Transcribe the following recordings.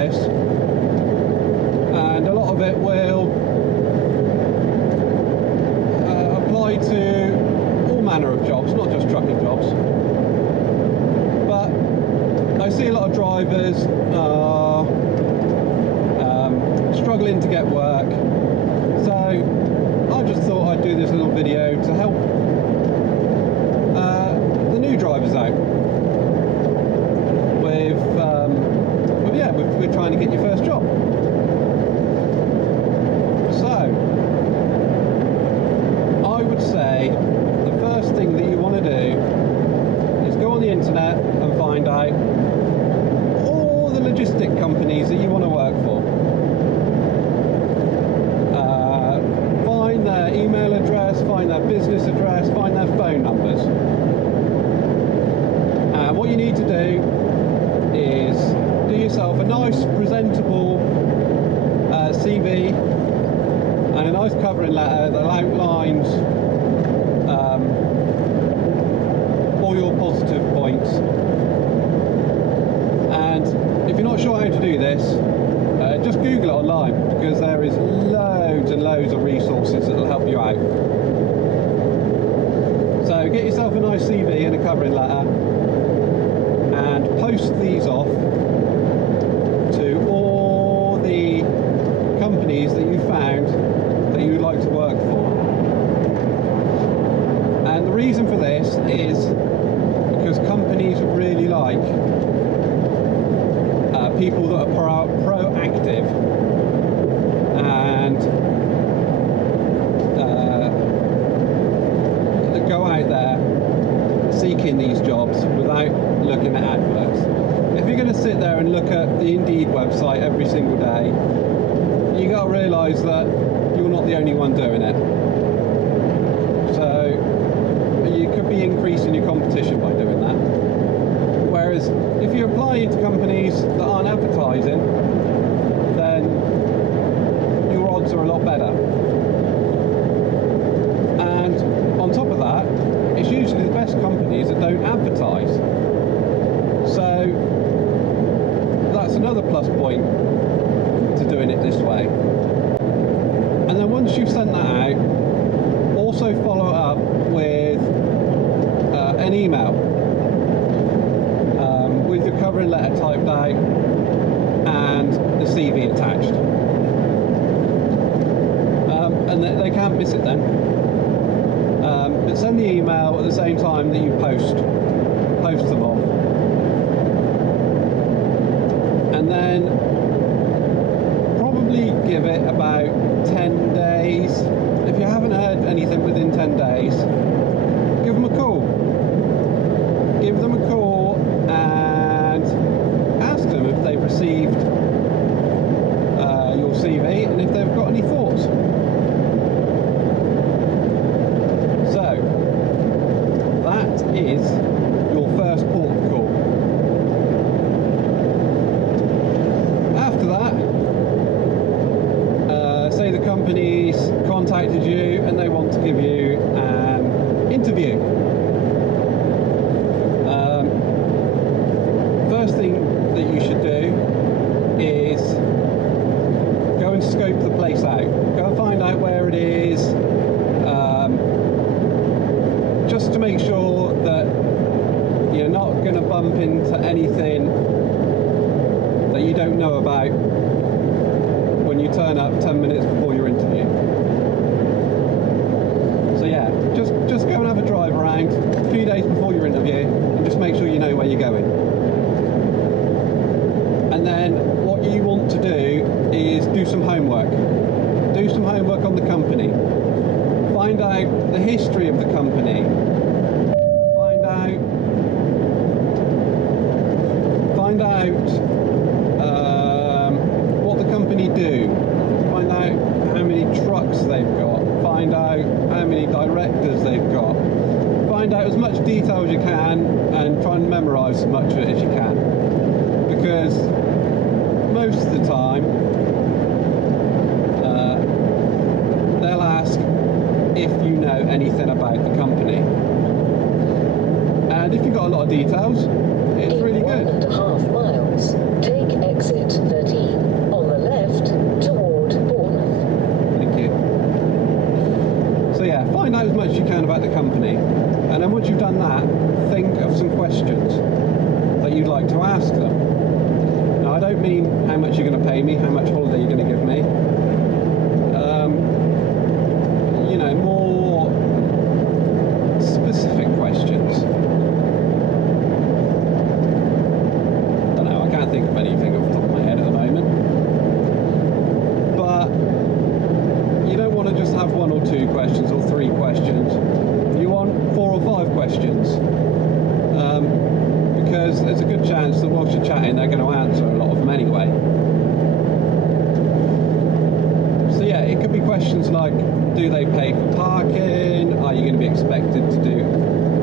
this, and a lot of it will apply to all manner of jobs, not just trucking jobs. But I see a lot of drivers are struggling to get work, so I just thought I'd do this little video to help the new drivers out with trying to get your first job. So I would say the first thing that you want to do is go on the internet and find out all the logistic companies that you want to work for. Find their email address, find their business address, find their phone numbers. And what you need to do is do yourself a nice presentable CV and a nice covering letter that outlines all your positive points. And if you're not sure how to do this, just Google it online, because there is loads and loads of resources that will help you out. So get yourself a nice CV and a covering letter and post these off to all the companies that you found that you would like to work for. And the reason for this is because companies really like people that are proactive and that go out there seeking these jobs without looking at adverts. If you're going to sit there and look at the Indeed website every single day, you got to realise that you're not the only one doing it. So you could be increasing your competition by doing that. Whereas if you're applying to companies that aren't advertising, then your odds are a lot better. And on top of that, it's usually the best companies that don't advertise. So that's another plus point to doing it this way. And then once you've sent that out, also follow up with an email with your covering letter typed out and the CV attached. And they can't miss it then. But send the email at the same time that you post them off. And then probably give it about 10 days. If you haven't heard anything within 10 days, give them a call. Give them a call and ask them if they've received your CV and if they've got any thoughts. So that is your first port of call. After that, say the company's contacted you and they want to give you an interview. First thing that you should do is go and scope the place out. Go and find out where it is, just to make sure that you're not going to bump into anything that you don't know about when you turn up 10 minutes before your interview. So yeah, just go and have a drive around a few days before your interview and just make sure you know where you're going. And then what you want to do is do some homework. Do some homework on the company. Find out the history of the company. Find out what the company do. Find out how many trucks they've got. Find out how many directors they've got. Find out as much detail as you can and try and memorise as much of it as you can. Because most of the time they'll ask if you know anything about the company, and if you've got a lot of details, it's really good. 1.5 miles, take exit 30. much you're going to pay me, how much holiday you're going to give me. You know, more specific questions. I don't know, I can't think of anything off the top of my head at the moment. But you don't want to just have 1 or 2 questions or 3 questions. You want 4 or 5 questions. Because there's a good chance that whilst you're chatting, they're going to answer a lot of them anyway. So yeah, it could be questions like, do they pay for parking? Are you going to be expected to do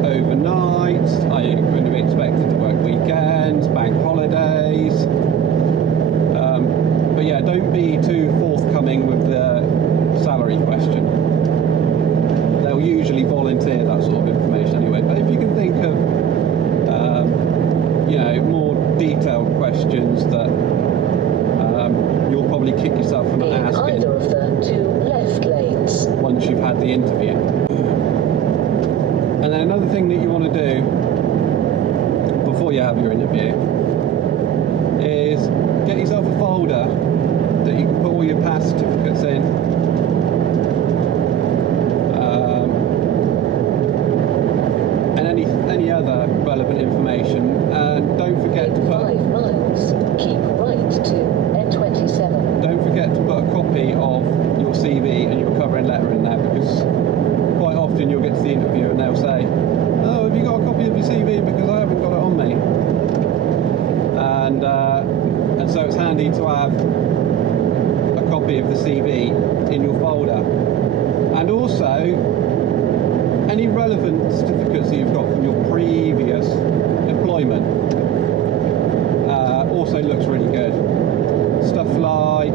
overnights? Are you going to be expected to work weekends, bank holidays? But yeah, don't be too forthcoming with the salary question. They'll usually volunteer that sort of information anyway. But if you can think of you know, more detailed questions that you'll probably kick yourself for not asking either of the 2 left lanes once you've had the interview. And then another thing that you want to do before you have your interview is get yourself a folder that you can put all your past certificates in. Any other relevant information, and don't forget to put 5 miles, keep right to N27. Don't forget to put a copy of your CV and your covering letter in there, because quite often you'll get to the interview and they'll say, oh, have you got a copy of your CV, because I haven't got it on me. And so it's handy to have a copy of the CV in your folder. And also any relevant certificates that you've got from your previous employment also looks really good. Stuff like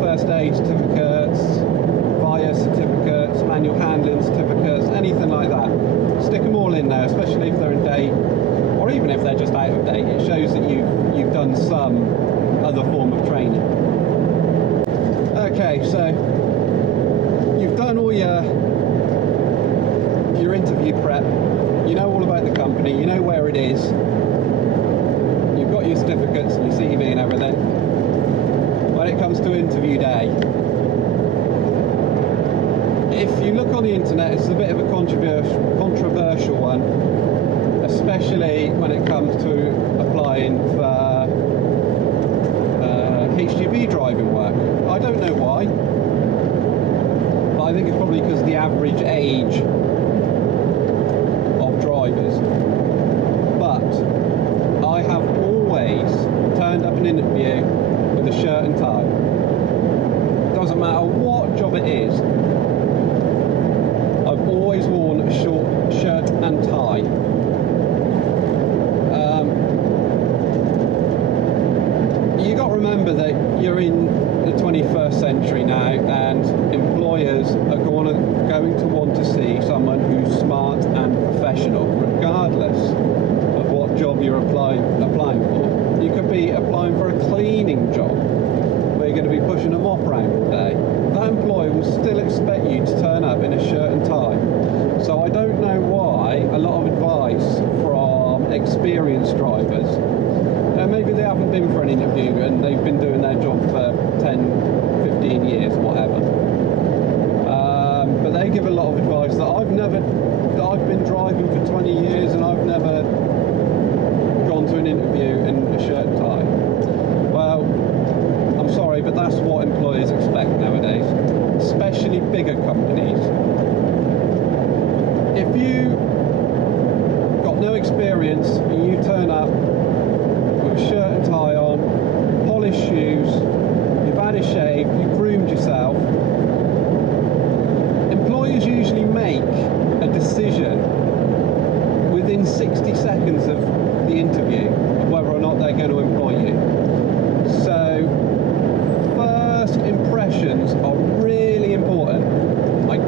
first aid certificates, fire certificates, manual handling certificates, anything like that. Stick them all in there, especially if they're in date, or even if they're just out of date. It shows that you've done some other form of training. Okay, so you've done all your interview prep, you know all about the company, you know where it is, you've got your certificates and your CV and everything. When it comes to interview day, if you look on the internet, it's a bit of a controversial one, especially when it comes to applying for HGV driving work. I don't know why, but I think it's probably because the average age drivers. But I have always turned up an interview with a shirt and tie. Doesn't matter what job it is, I've always worn a short shirt and tie. You got to remember that you're in the 21st century now, and employers are going to want to see someone who's smart and professional, regardless of what job you're applying for. You could be applying for a cleaning job where you're going to be pushing a mop around all day. That employer will still expect you to turn up in a shirt and tie. So I don't know why a lot of advice from experienced drivers, maybe they haven't been for an interview and they've been doing their job for 10, 15 years, whatever. But they give a lot of advice that I've been driving for 20 years and I've never gone to an interview in a shirt and tie. Well, I'm sorry, but that's what employers expect nowadays, especially bigger companies. If you got no experience and you turn up with a shirt and tie on, polished shoes, you've had a shave, you've groomed yourself, employers usually make a decision within 60 seconds of the interview of whether or not they're going to employ you. So first impressions are really important. I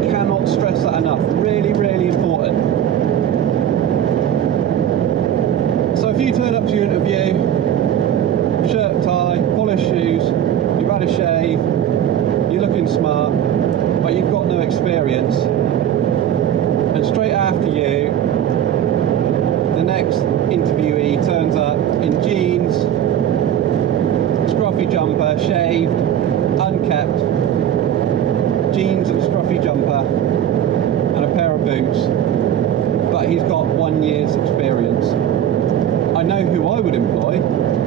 scruffy jumper, shaved, unkept, jeans and a scruffy jumper, and a pair of boots, but he's got 1 year's experience. I know who I would employ.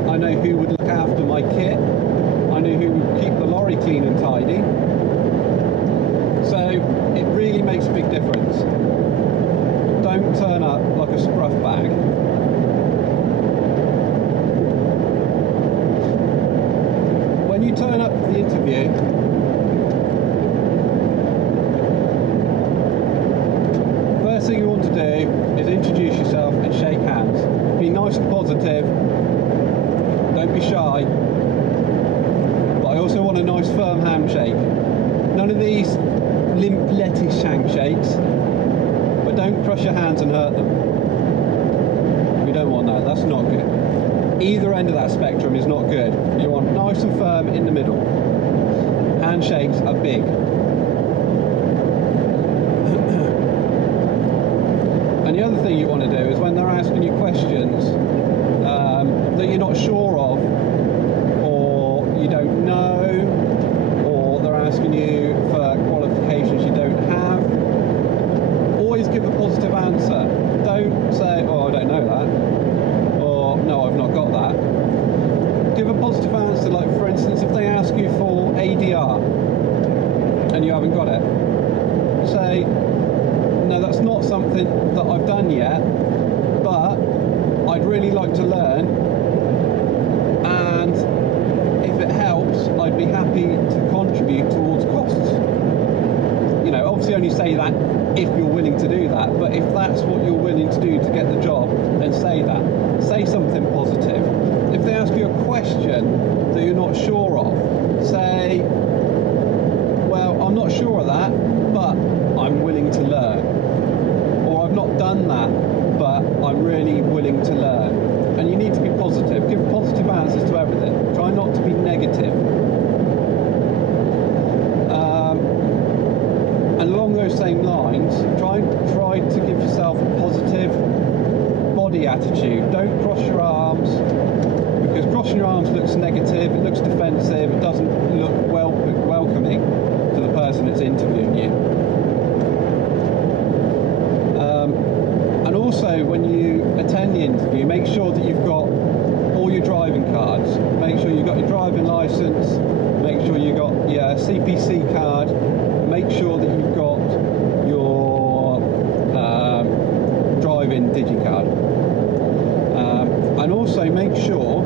I know who would look after my kit. I know who would keep the lorry clean and tidy. So it really makes a big difference. Don't turn up like a scruff bag. When you turn up for the interview, first thing you want to do is introduce yourself and shake hands. Be nice and positive. Don't be shy. But I also want a nice firm handshake. None of these limp lettuce handshakes. But don't crush your hands and hurt them. We don't want that. That's not good. Either end of that spectrum is not good. You want nice and firm in the middle. Handshakes are big. And the other thing you want to do is when they're asking you questions that you're not sure of, or you don't know, or they're asking you for qualifications you don't have, always give a positive answer. Don't say, oh, I don't know that, or no, I've not got that. Give a positive answer, like for instance, if they ask you for ADR and you haven't got it, say, no, that's not something that I've done yet, but I'd really like to learn, and if it helps, I'd be happy to contribute towards costs. You know, obviously only say that if you're willing to do that, but if that's what you're willing to do to get the job, then say that. Say something positive. If they ask you a question that you're not sure of, say, well, I'm not sure of that, but I'm willing to learn. Or I've not done that, but I'm really willing to learn. And you need to be positive. Give positive answers to everything. Try not to be negative. And along those same lines, try to give yourself a positive body attitude. Don't cross your arms, because crossing your arms looks negative, it looks defensive, it doesn't look welcoming to the person that's interviewing you. And also, when you attend the interview, make sure that you've got all your driving cards. Make sure you've got your driving license, make sure you've got your CPC card, make sure that you've got your driving digicard. And also make sure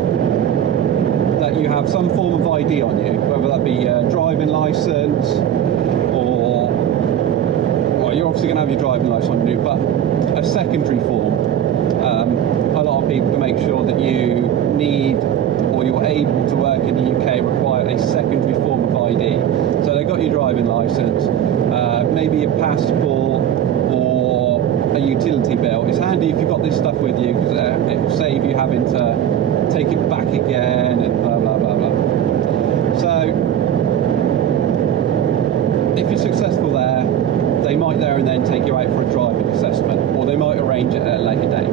that you have some form of ID on you, whether that be a driving license, or, well, you're obviously going to have your driving license on you, but a secondary form. A lot of people, to make sure that you need or you're able to work in the UK, require a secondary form of ID. So they've got your driving license, maybe your passport or a utility bill. It's handy if you've got this stuff with you, because it will save you having to take it back again and blah blah blah blah. So if you're successful there, they might there and then take you out for a driving assessment, or they might arrange it at a later date.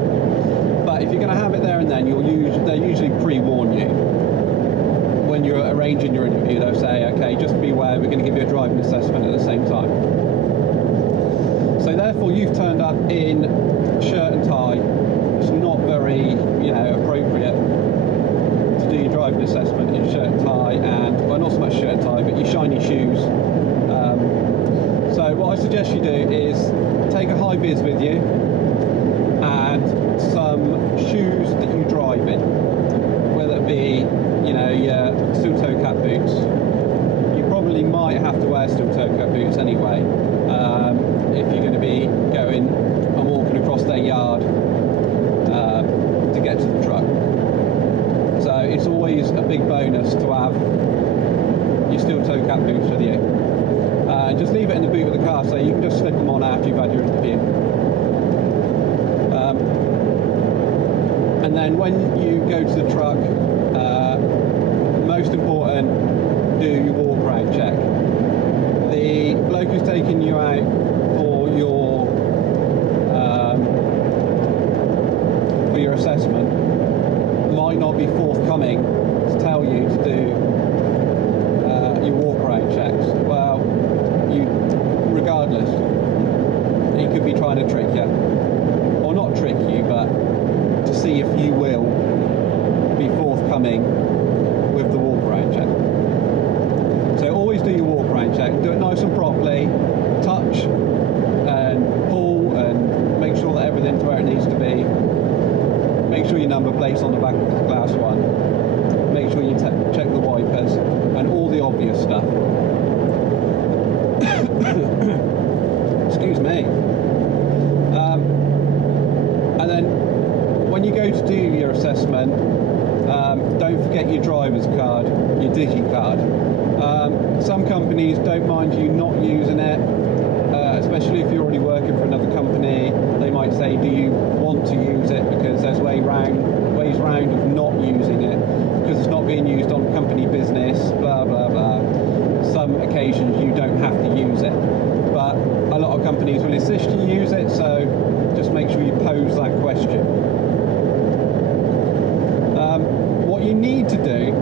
But if you're going to have it there and then, they usually pre-warn you. When you're arranging your interview, they'll say, okay, just be aware, we're going to give you a driving assessment at the same time. So therefore, you've turned up in shirt and tie. It's not very, appropriate to do your driving assessment in shirt and tie, and, well, not so much shirt and tie, but your shiny shoes. So what I suggest you do is take a high vis with you and some shoes that you drive in, whether it be, your steel toe cap boots. You probably might have to wear steel toe cap boots anyway, if you're going to be going and walking across their yard to get to the truck. So it's always a big bonus to have your steel toe cap boots with you. Just leave it in the boot of the car, so you can just slip them on after you've had your interview. And then when you go to the truck, most important, do your walk around check. The bloke who's taking you out for your assessment might not be forthcoming to tell you to do it needs to be. Make sure your number plate's on the back of the class one. Make sure you check the wipers and all the obvious stuff. Excuse me. And then when you go to do your assessment, don't forget your driver's card, your digicard. Some companies don't mind you not using it, especially if you're already working for another company. They might say, do you want to use it, because there's ways round of not using it, because it's not being used on company business, blah blah blah. Some occasions you don't have to use it, but a lot of companies will insist you use it, so just make sure you pose that question. What you need to do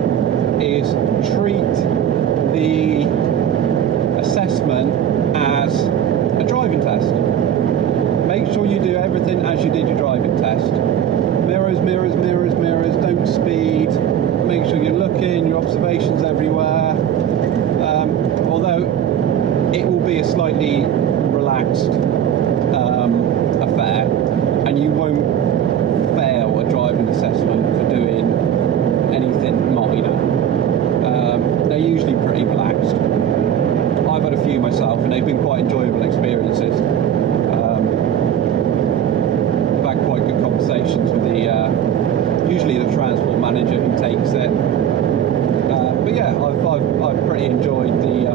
is treat the assessment as a driving test. Make sure you do everything as you did your driving test. Mirrors, mirrors, mirrors, mirrors, don't speed. Make sure you're looking, your observations everywhere. Although it will be a slightly relaxed affair, and you won't fail a driving assessment for doing anything minor. They're usually pretty relaxed. I've had a few myself, and they've been quite enjoyable experiences. I've had quite good conversations with usually the transport manager who takes it. But yeah, I've pretty enjoyed the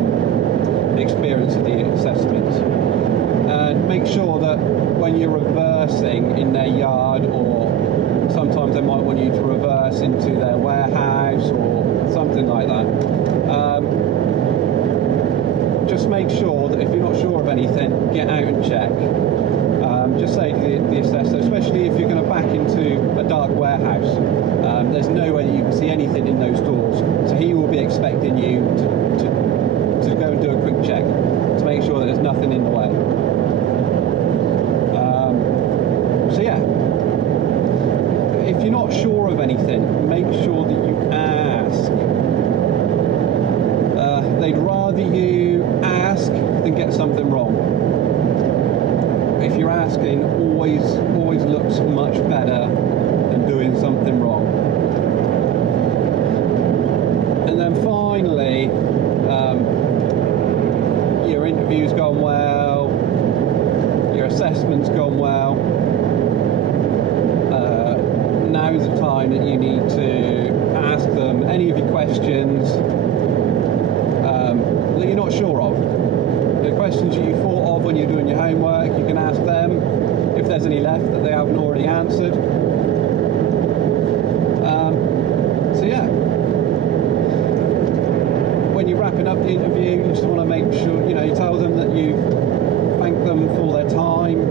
experience of the assessments. And make sure that when you're reversing in their yard, or sometimes they might want you to reverse into their warehouse or something like that, just make sure that if you're not sure of anything, get out and check. Just say to the assessor, especially if you're going to back into a dark warehouse, there's no way that you can see anything in those doors, so he will be expecting you to go and do a quick check to make sure that there's nothing in the way. So yeah, if you're not sure of anything, make sure that you ask. They'd rather you ask than get something wrong. If you're asking, always looks much better than doing something wrong. And then finally, your interview's gone well, your assessment's gone well. Now's the time that you need to ask them any of your questions that you're not sure of. The questions that you thought of when you're doing your homework, you can ask them if there's any left that they haven't already answered. So yeah, when you're wrapping up the interview, you just want to make sure, you tell them that you thank them for their time,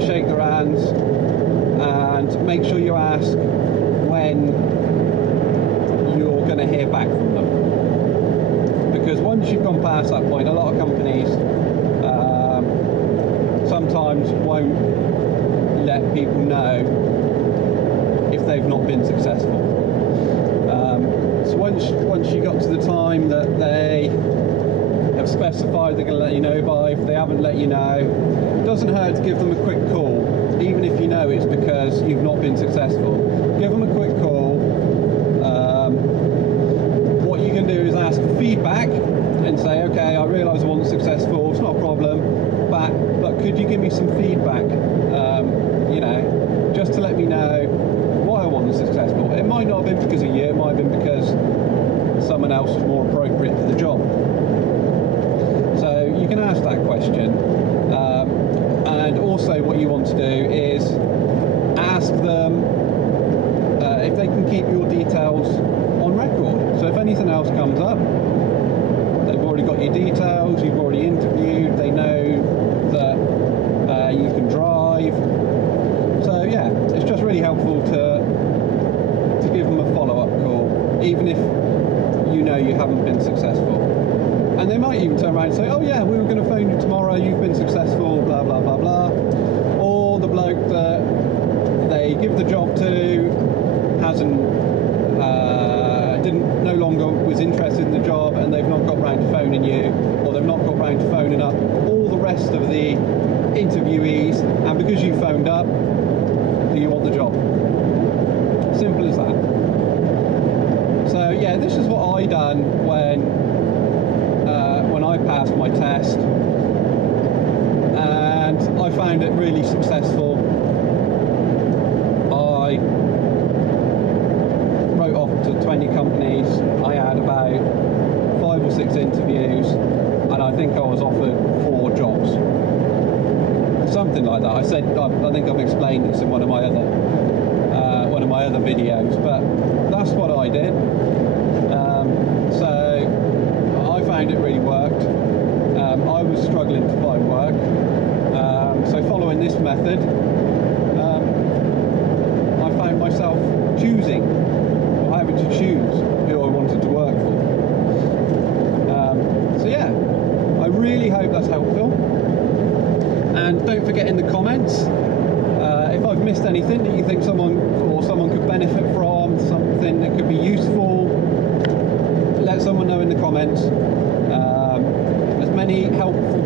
shake their hands, and make sure you ask when you're going to hear back from them. Because once you've gone past that point, a lot of companies sometimes won't let people know if they've not been successful. So once you got to the time that they have specified they're going to let you know by, if they haven't let you know, it doesn't hurt to give them a quick call, even if you know it's because you've not been successful. Give them a quick call. What you can do is ask for feedback and say, okay, I realise I wasn't successful, it's not a problem, but could you give me some feedback, just to let me know why I wasn't successful. It might not have been because of you, it might have been because someone else was more appropriate for the job. So you can ask that question. And also what you want to do is ask them if they can keep your details on record. So if anything else comes up, they've already got your details, you've already interviewed, they know that you can drive. So yeah, it's just really helpful to give them a follow-up call, even if you know you haven't been successful. And they might even turn around and say, oh yeah, we were going to phone you tomorrow, you've been successful, blah blah blah blah. Or the bloke that they give the job to hasn't no longer was interested in the job, and they've not got round to phoning you, or they've not got round to phoning up all the rest of the interviewees, and because you phoned up, do you want the job? Simple as that. So yeah, this is what I done when I passed my test, and I found it really successful. I wrote off to 20 companies. I had about 5 or 6 interviews, and I think I was offered 4 jobs, something like that. I think I've explained this in one of my other videos, but that's what I did. So I found it really worked. I was struggling to find work, so following this method, I found myself choosing, or having to choose who I wanted to work for. So yeah, I really hope that's helpful. And don't forget in the comments, if I've missed anything that you think someone could benefit from, something that could be useful, let someone know in the comments. As many helpful